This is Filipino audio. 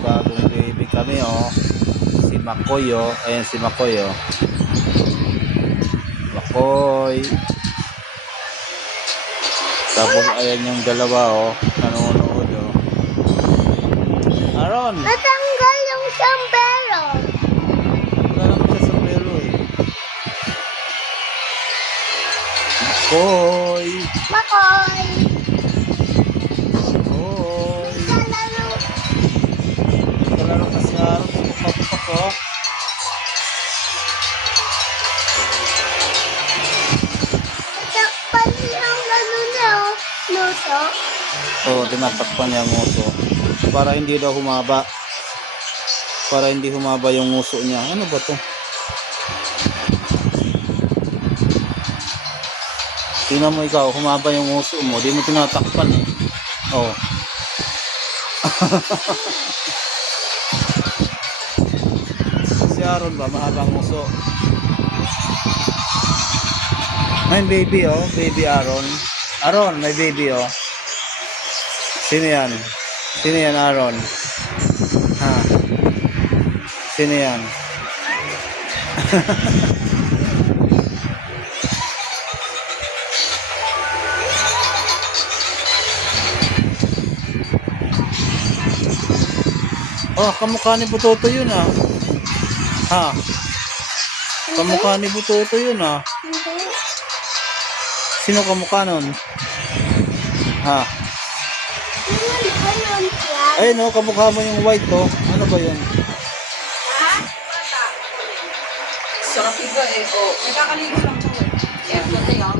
bagong baby kami oh. Si Makoy oh. Ayan si Makoy oh. Makoy. Tapos ayan yung dalawa oh. Nanonood oh. Aaron! Natanggal yung sombrero. Wala naman siya sombrero eh. Makoy! Makoy. Makoy! Naglalaro. Kalaro na si Aaron. Pupak-pupak oh. Takpan yung ano niya, oh. Luso. Oh, tinatakpan niya ang uso. Para hindi daw humaba. Para hindi humaba yung uso niya. Ano ba to? Tingnan mo ikaw, humaba yung uso mo. Di mo tinatakpan eh. Oh. Si Aaron ba, mahabang uso. May baby oh, baby Aaron. Aaron, may baby oh. Sino yan? Sino yan Aaron? Ha? Sino yan? Oh, kamukha ni Butoto yun ah. Ha? Kamukha ni Butoto yun ah. Hindi. Sino kamukha nun? Ha? Ayun yan. Ayun no, kamukha mo yung white oh. Ano ba yun? Sarap iba eh. Oh, nagkakaligo lang siya. Yan, pati ah.